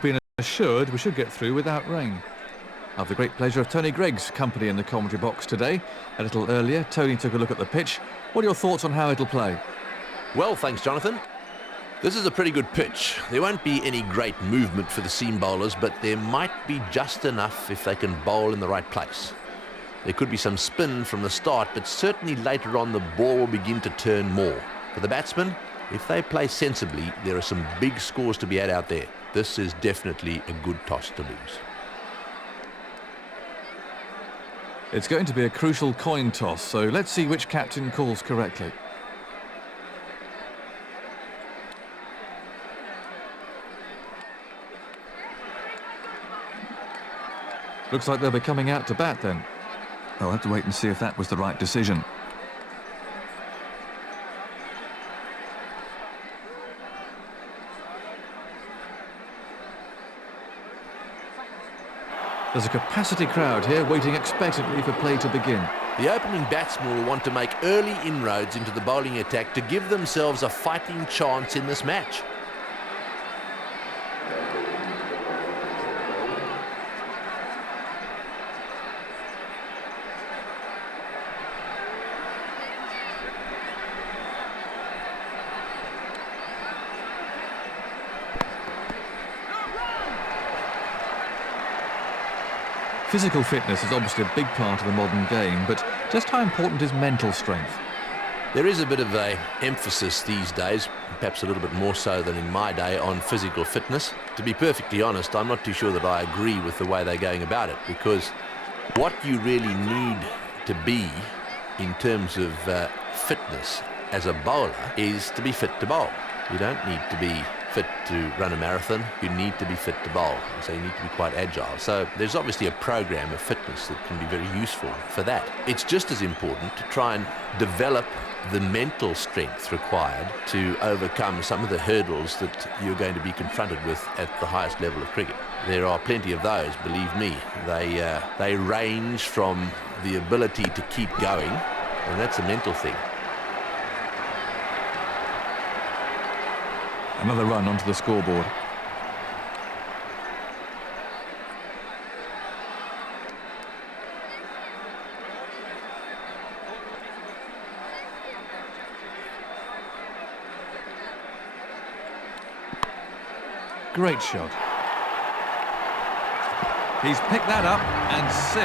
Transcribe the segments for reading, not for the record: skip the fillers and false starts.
been assured we should get through without rain. I have the great pleasure of Tony Gregg's company in the commentary box today. A little earlier, Tony took a look at the pitch. What are your thoughts on how it'll play? Well, thanks, Jonathan. This is a pretty good pitch. There won't be any great movement for the seam bowlers, but there might be just enough if they can bowl in the right place. There could be some spin from the start, but certainly later on the ball will begin to turn more. For the batsmen, if they play sensibly, there are some big scores to be had out there. This is definitely a good toss to lose. It's going to be a crucial coin toss, so let's see which captain calls correctly. Looks like they'll be coming out to bat then. I'll have to wait and see if that was the right decision. There's a capacity crowd here waiting expectantly for play to begin. The opening batsman will want to make early inroads into the bowling attack to give themselves a fighting chance in this match. Physical fitness is obviously a big part of the modern game, but just how important is mental strength? There is a bit of an emphasis these days, perhaps a little bit more so than in my day, on physical fitness. To be perfectly honest, I'm not too sure that I agree with the way they're going about it, because what you really need to be in terms of fitness as a bowler is to be fit to bowl. You don't need to be fit to run a marathon, you need to be fit to bowl, so you need to be quite agile. So there's obviously a program of fitness that can be very useful for that. It's just as important to try and develop the mental strength required to overcome some of the hurdles that you're going to be confronted with at the highest level of cricket. There are plenty of those, believe me. They range from the ability to keep going, and that's a mental thing. Another run onto the scoreboard. Great shot. He's picked that up and 6.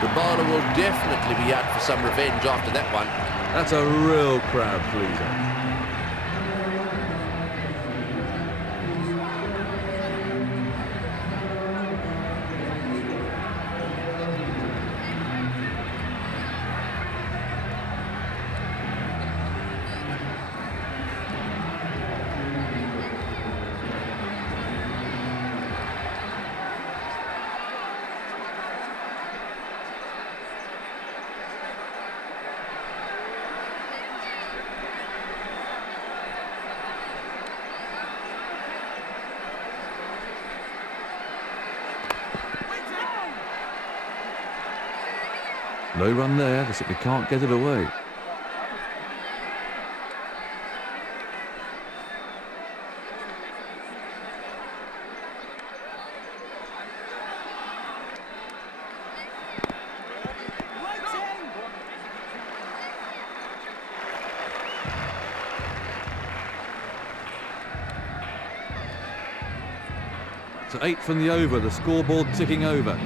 The bowler will definitely be out for some revenge after that one. That's a real crowd pleaser. No run there, they simply can't get it away. So 8 from the over, the scoreboard ticking over.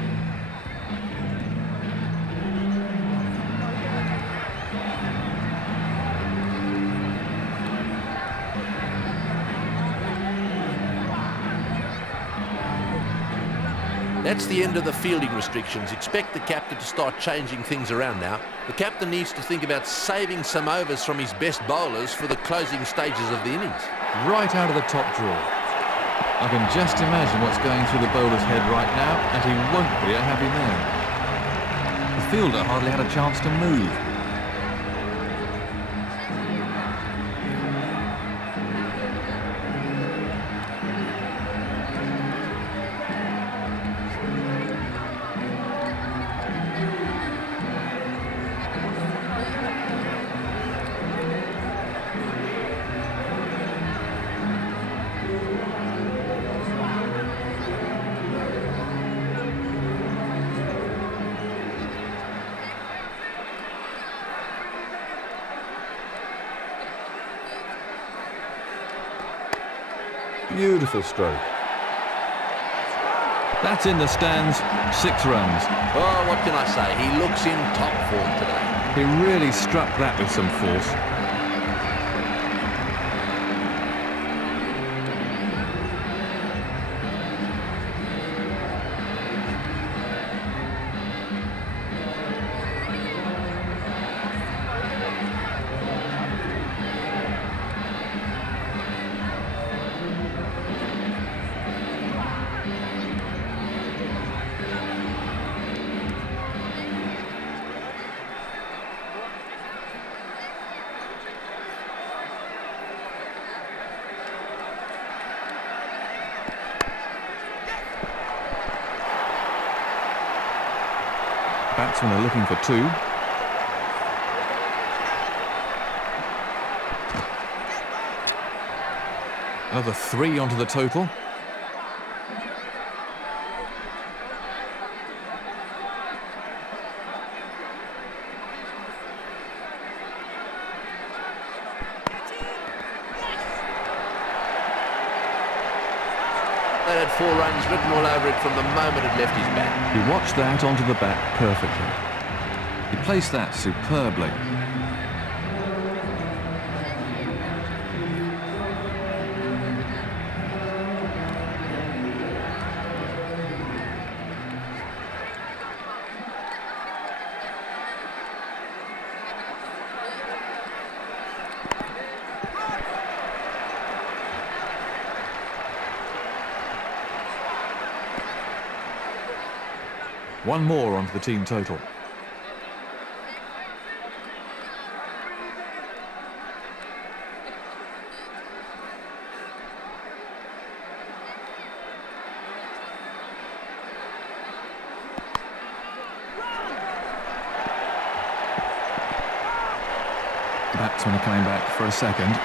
That's the end of the fielding restrictions. Expect the captain to start changing things around now. The captain needs to think about saving some overs from his best bowlers for the closing stages of the innings. Right out of the top drawer. I can just imagine what's going through the bowler's head right now, and he won't be a happy man. The fielder hardly had a chance to move. Beautiful stroke. That's in the stands, 6 runs. Oh, what can I say? He looks in top form today. He really struck that with some force. Batsmen are looking for 2. Another 3 onto the total. That had 4 runs written all over it from the moment it left his bat. He watched that onto the bat perfectly. He placed that superbly. One more onto the team total. Batsmen are coming back for a second.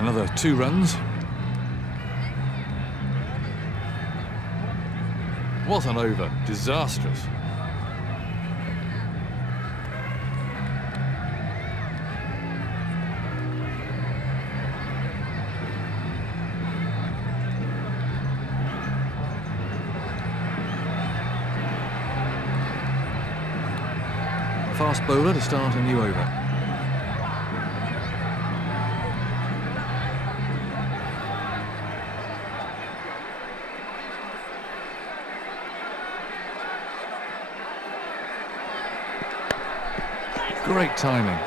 Another 2 runs. What an over. Disastrous. Fast bowler to start a new over. Great timing.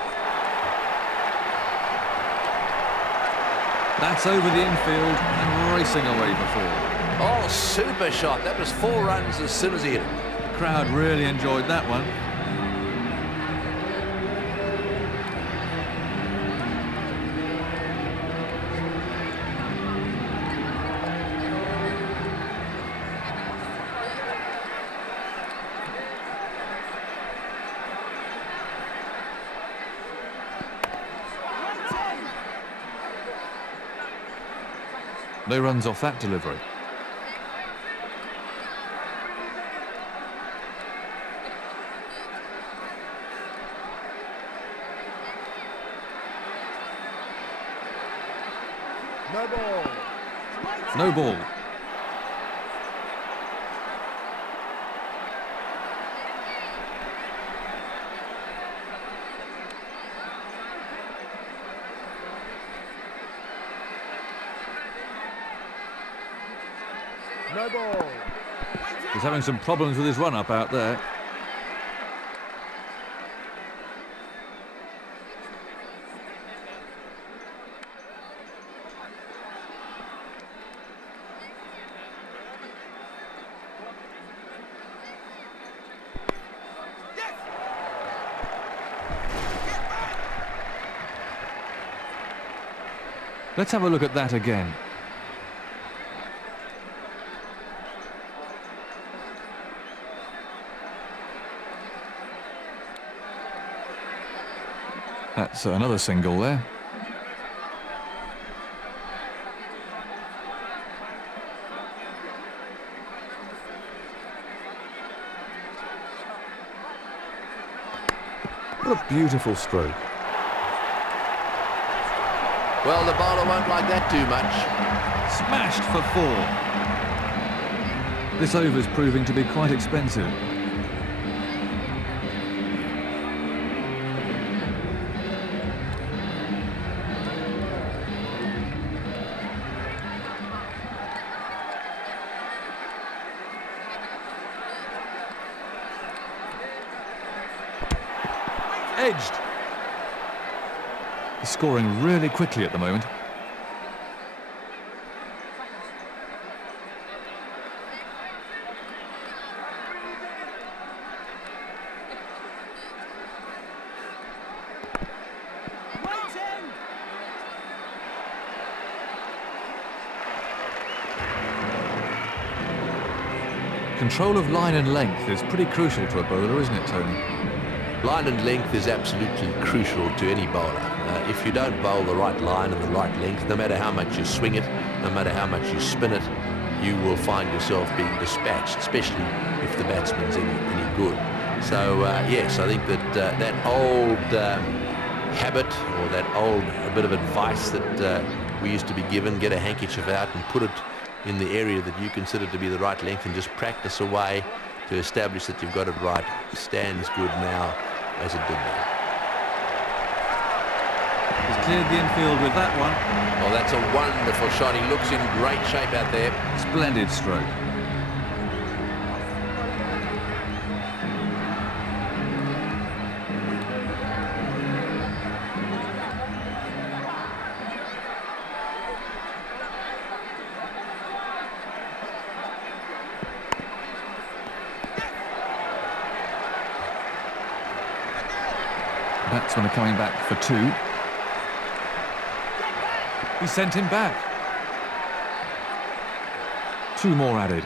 That's over the infield and racing away for 4. Oh, super shot. That was 4 runs as soon as he hit it. The crowd really enjoyed that one. No runs off that delivery. No ball. No ball. No ball. He's having some problems with his run-up out there. Let's have a look at that again. That's another single there. What a beautiful stroke. Well, the bowler won't like that too much. Smashed for 4. This over's proving to be quite expensive. Edged. Scoring really quickly at the moment. Control of line and length is pretty crucial to a bowler, isn't it, Tony? Line and length is absolutely crucial to any bowler. If you don't bowl the right line and the right length, no matter how much you swing it, no matter how much you spin it, you will find yourself being dispatched, especially if the batsman's any good. So, yes, I think that that old habit, or that old bit of advice that we used to be given, get a handkerchief out and put it in the area that you consider to be the right length and just practice away to establish that you've got it right, stands good now as it did then. He's cleared the infield with that one. Well, that's a wonderful shot. He looks in great shape out there. Splendid stroke. Batsmen are coming back for 2. He sent him back. 2 more added.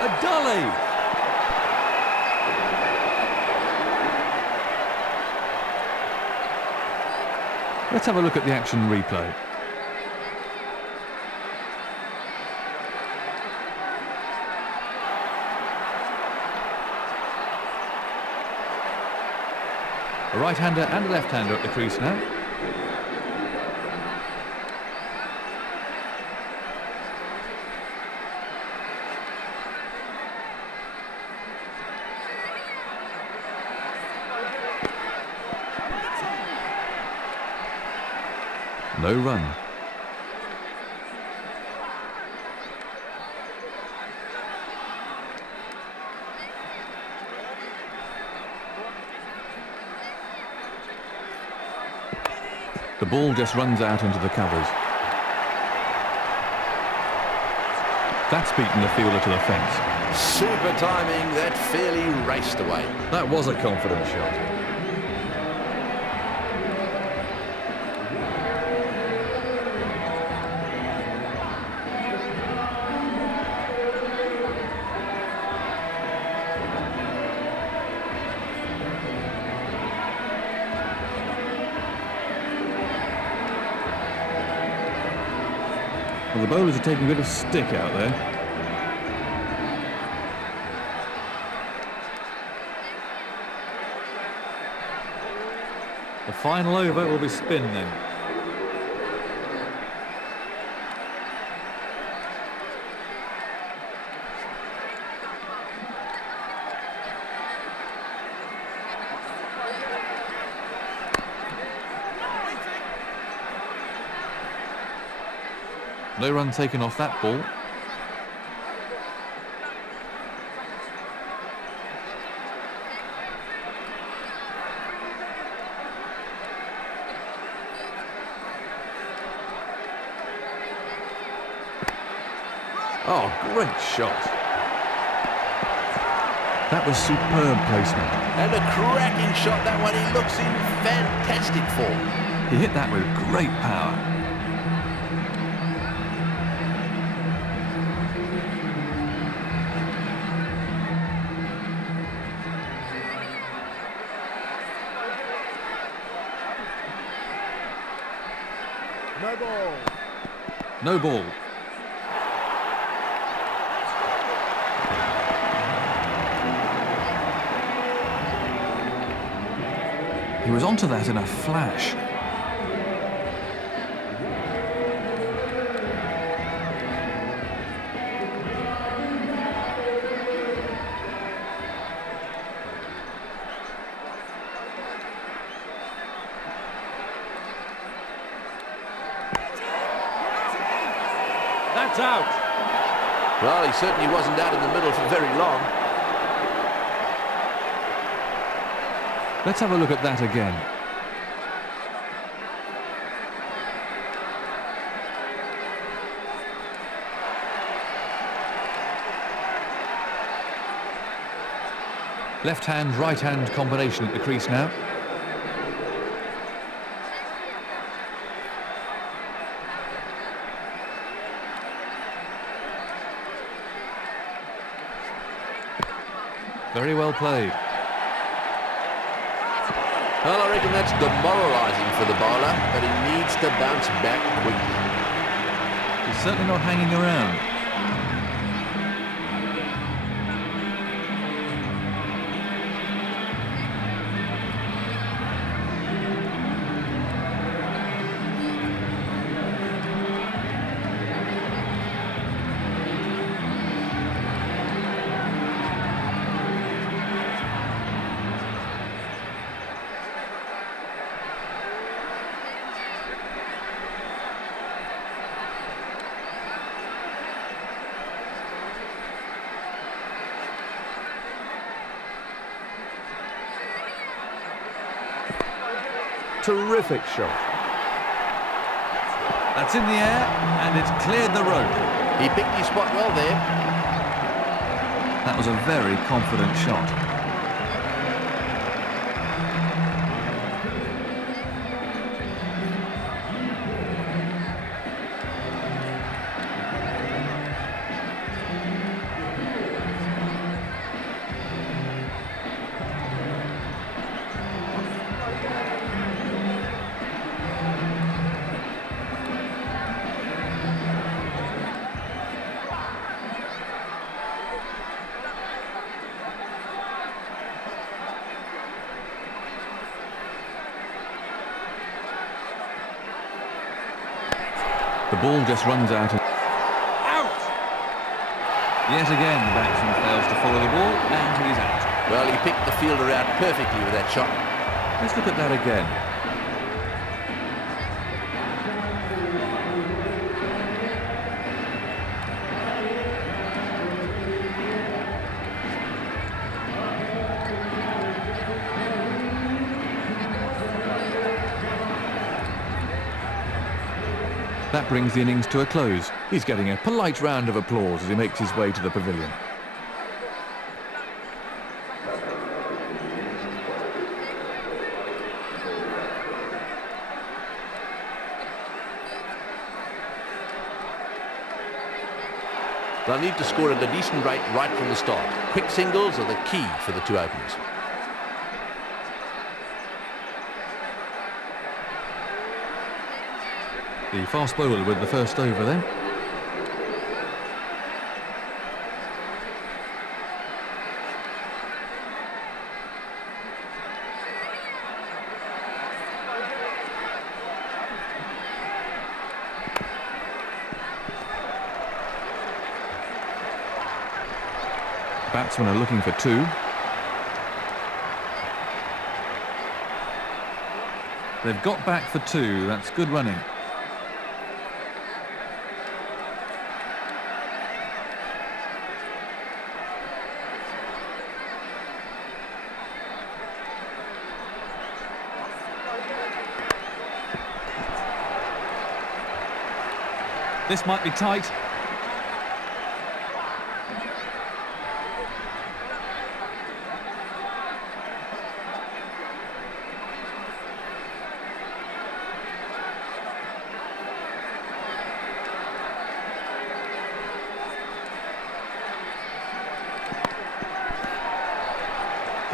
A dolly! Let's have a look at the action replay. A right-hander and a left-hander at the crease now. No run. The ball just runs out into the covers. That's beaten the fielder to the fence. Super timing, that fairly raced away. That was a confident shot. Well, the bowlers are taking a bit of stick out there. The final over will be spin then. No run taken off that ball. Oh, great shot. That was superb placement. And a cracking shot, that one. He looks in fantastic form. He hit that with great power. No ball. No ball. He was onto that in a flash. That's out. Well, he certainly wasn't out in the middle for very long. Let's have a look at that again. Left hand, right hand combination at the crease now. Very well played. Well, I reckon that's demoralising for the bowler, but he needs to bounce back quickly. He's certainly not hanging around. Terrific shot. That's in the air, and it's cleared the road. He picked his spot well there. That was a very confident shot. The ball just runs out. Out! Yet again, the batsman fails to follow the ball, and he's out. Well, he picked the fielder out perfectly with that shot. Let's look at that again. That brings the innings to a close. He's getting a polite round of applause as he makes his way to the pavilion. They'll need to score at a decent rate right from the start. Quick singles are the key for the two openers. The fast bowler with the first over then. Batsmen are looking for two. They've got back for two. That's good running. This might be tight.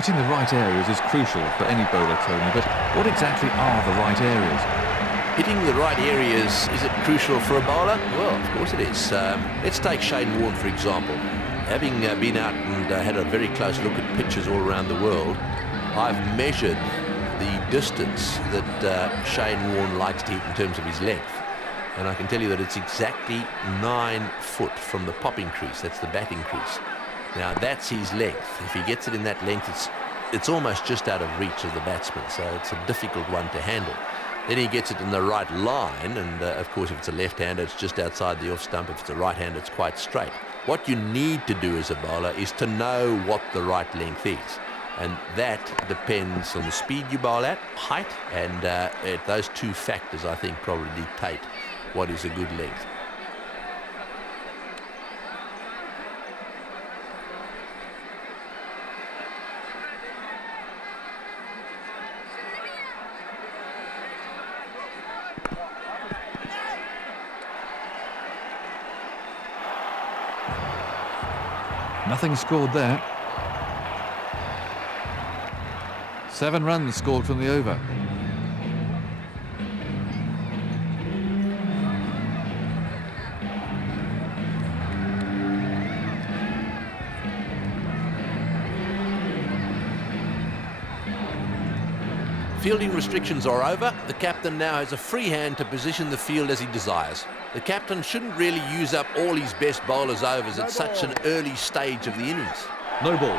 Hitting the right areas is crucial for any bowler, Tony, but what exactly are the right areas? Hitting the right areas, is it crucial for a bowler? Well, of course it is. Let's take Shane Warne, for example. Having been out and had a very close look at pitches all around the world, I've measured the distance that Shane Warne likes to hit in terms of his length. And I can tell you that it's exactly 9 foot from the popping crease. That's the batting crease. Now, that's his length. If he gets it in that length, it's almost just out of reach of the batsman, so it's a difficult one to handle. Then he gets it in the right line, and of course, if it's a left-hander, it's just outside the off stump. If it's a right-hander, it's quite straight. What you need to do as a bowler is to know what the right length is. And that depends on the speed you bowl at, height, and those two factors, I think, probably dictate what is a good length. Nothing scored there. 7 runs scored from the over. Fielding restrictions are over. The captain now has a free hand to position the field as he desires. The captain shouldn't really use up all his best bowlers' overs at such an early stage of the innings. No ball.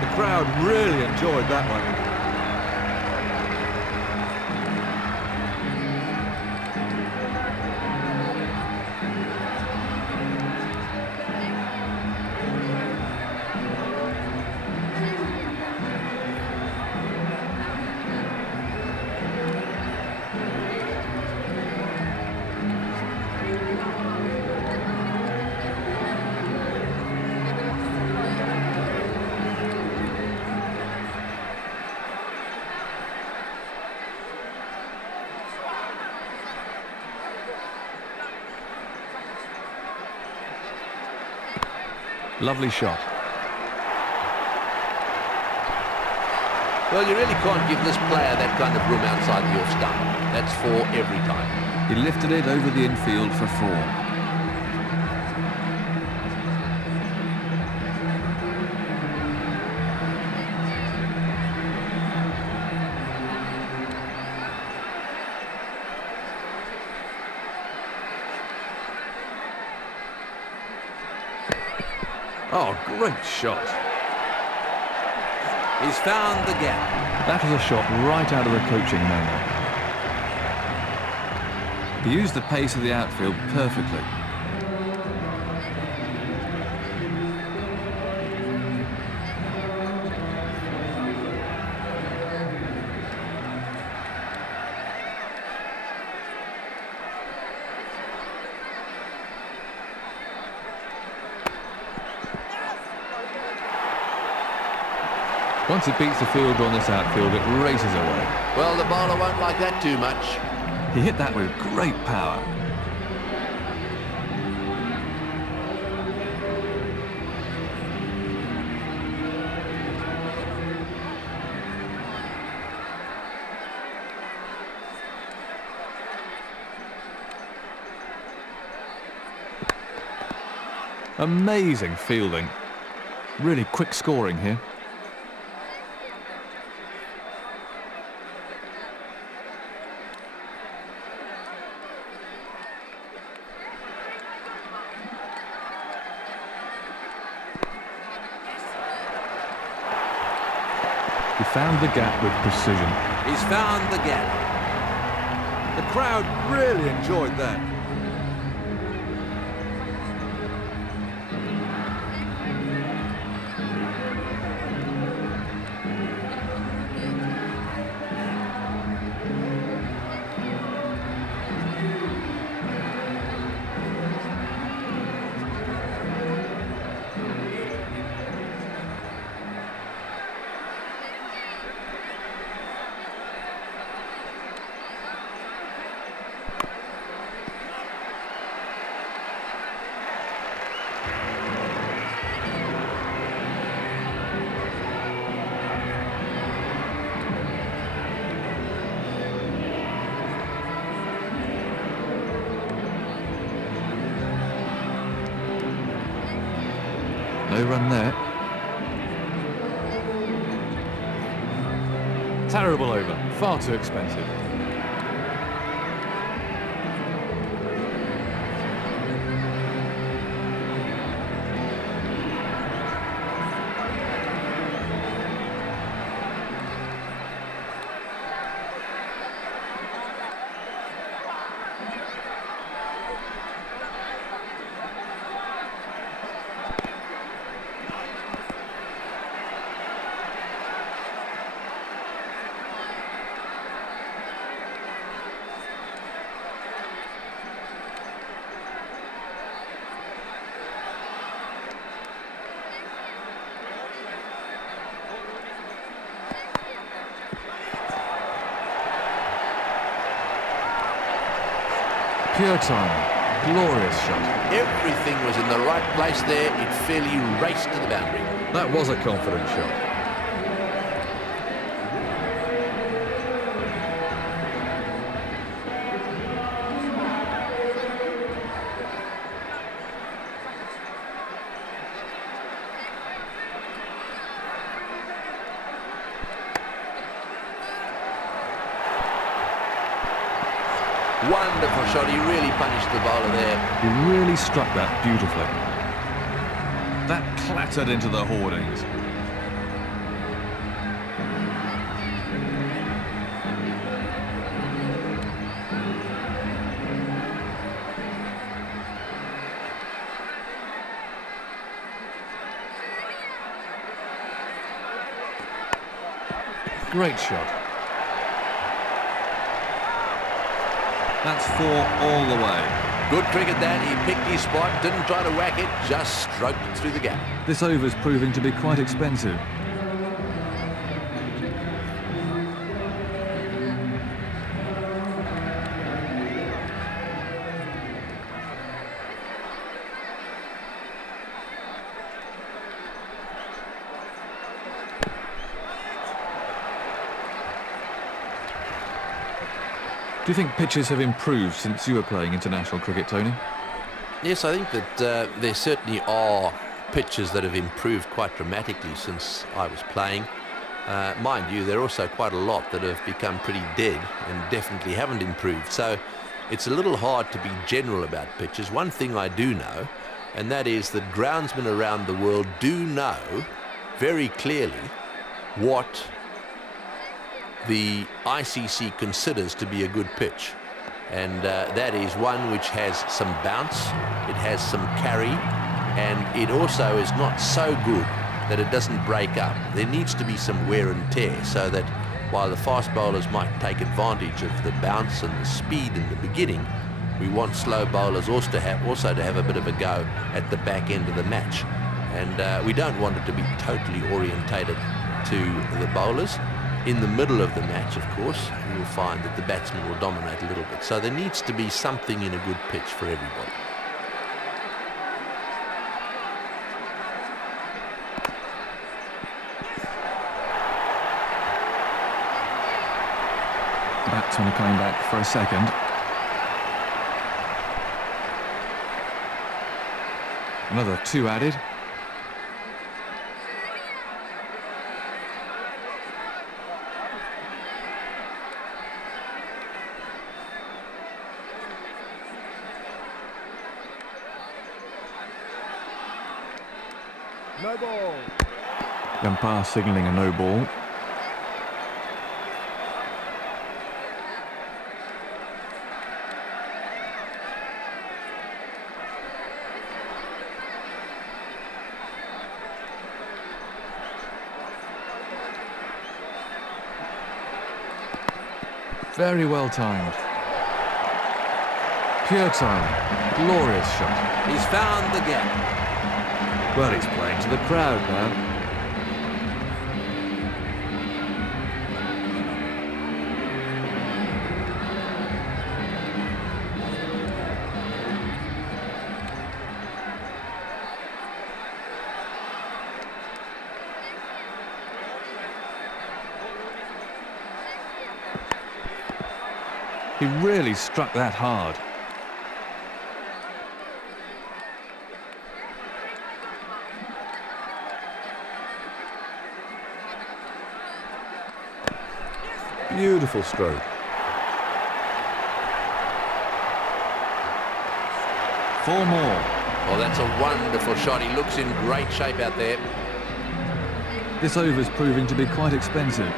The crowd really enjoyed that one. Lovely shot. Well, you really can't give this player that kind of room outside the off stump. That's 4 every time. He lifted it over the infield for 4. Oh, great shot. He's found the gap. That was a shot right out of the coaching manual. He used the pace of the outfield perfectly. Once he beats the fielder on this outfield, it races away. Well, the bowler won't like that too much. He hit that with great power. Amazing fielding. Really quick scoring here. He found the gap with precision. He's found the gap. The crowd really enjoyed that. run there. Terrible over, far too expensive. Pure time, glorious shot. Everything was in the right place there. It fairly raced to the boundary. That was a confident shot. Wonderful shot. He really punished the bowler there. He really struck that beautifully. That clattered into the hoardings. Great shot. That's 4 all the way. Good cricket that. He picked his spot, didn't try to whack it, just stroked it through the gap. This over's proving to be quite expensive. Do you think pitches have improved since you were playing international cricket, Tony? Yes, I think that there certainly are pitches that have improved quite dramatically since I was playing. Mind you, there are also quite a lot that have become pretty dead and definitely haven't improved. So it's a little hard to be general about pitches. One thing I do know, and that is that groundsmen around the world do know very clearly what the ICC considers to be a good pitch. And that is one which has some bounce, it has some carry, and it also is not so good that it doesn't break up. There needs to be some wear and tear so that while the fast bowlers might take advantage of the bounce and the speed in the beginning, we want slow bowlers also to have a bit of a go at the back end of the match. And we don't want it to be totally orientated to the bowlers. In the middle of the match, of course, you will find that the batsmen will dominate a little bit. So there needs to be something in a good pitch for everybody. Batsmen are coming back for a second. Another 2 added. No ball. The umpire signalling a no ball. Very well timed. Pure time. Glorious shot. He's found the gap. Well, he's playing to the crowd now. He really struck that hard. Beautiful stroke. Four more. Oh, that's a wonderful shot. He looks in great shape out there. This over's proving to be quite expensive.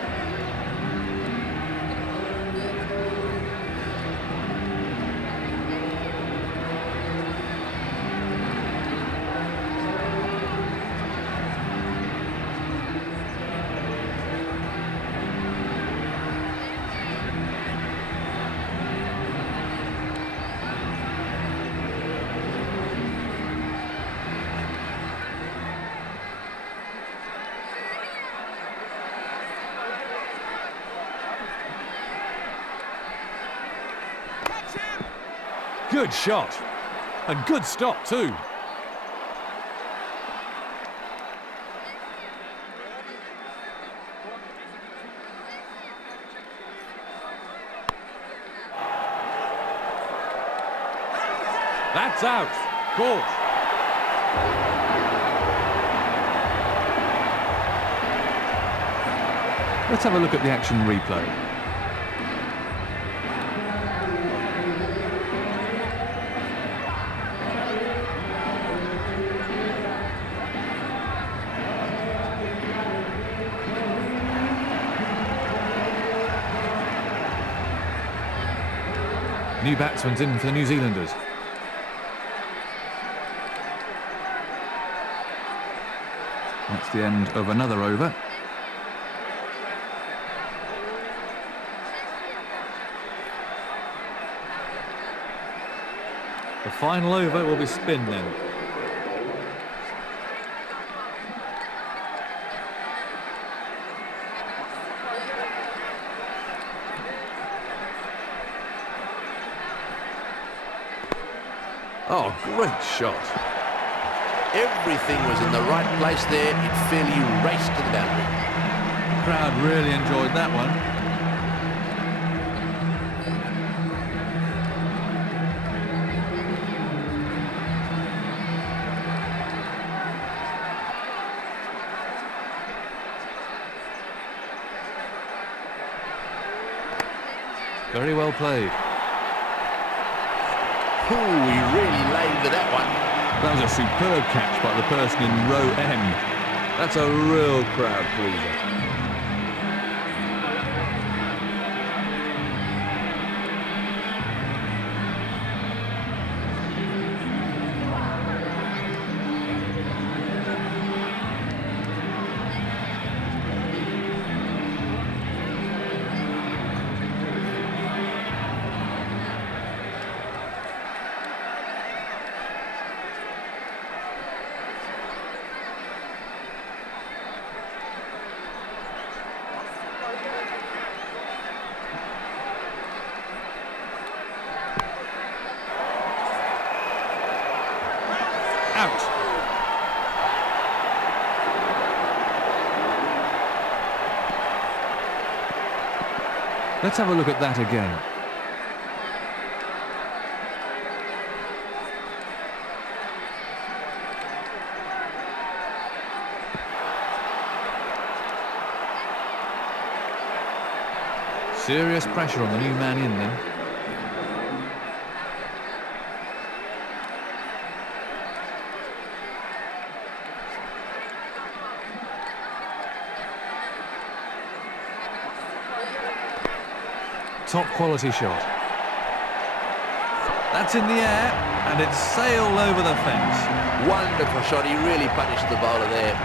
Good shot. And good stop too. That's out. Caught. Let's have a look at the action replay. New batsman's in for the New Zealanders. That's the end of another over. The final over will be spin then. Oh, great shot. Everything was in the right place there. It fairly raced to the boundary. The crowd really enjoyed that one. Very well played. Ooh, he really laid to that one. That was a superb catch by the person in row M. That's a real crowd pleaser. Out. Let's have a look at that again. Serious pressure on the new man in then. Top quality shot. That's in the air, and it's sailed over the fence. Wonderful shot. He really punished the bowler there.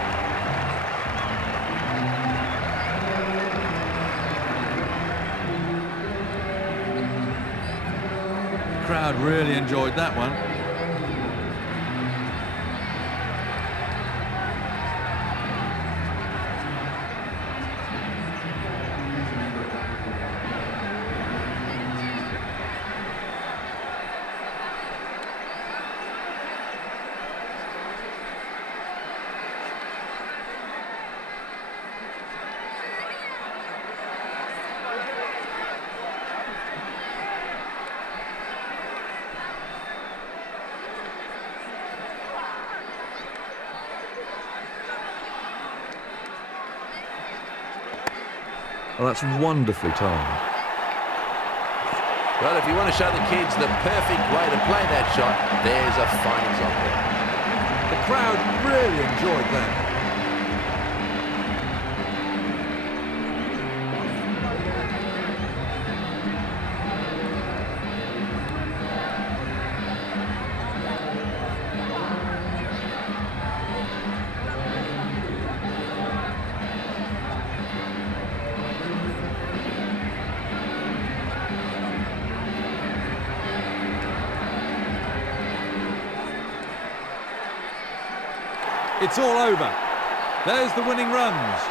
The crowd really enjoyed that one. Oh, that's wonderfully timed. Well, if you want to show the kids the perfect way to play that shot, there's a fine example. The crowd really enjoyed that. It's all over. There's the winning runs.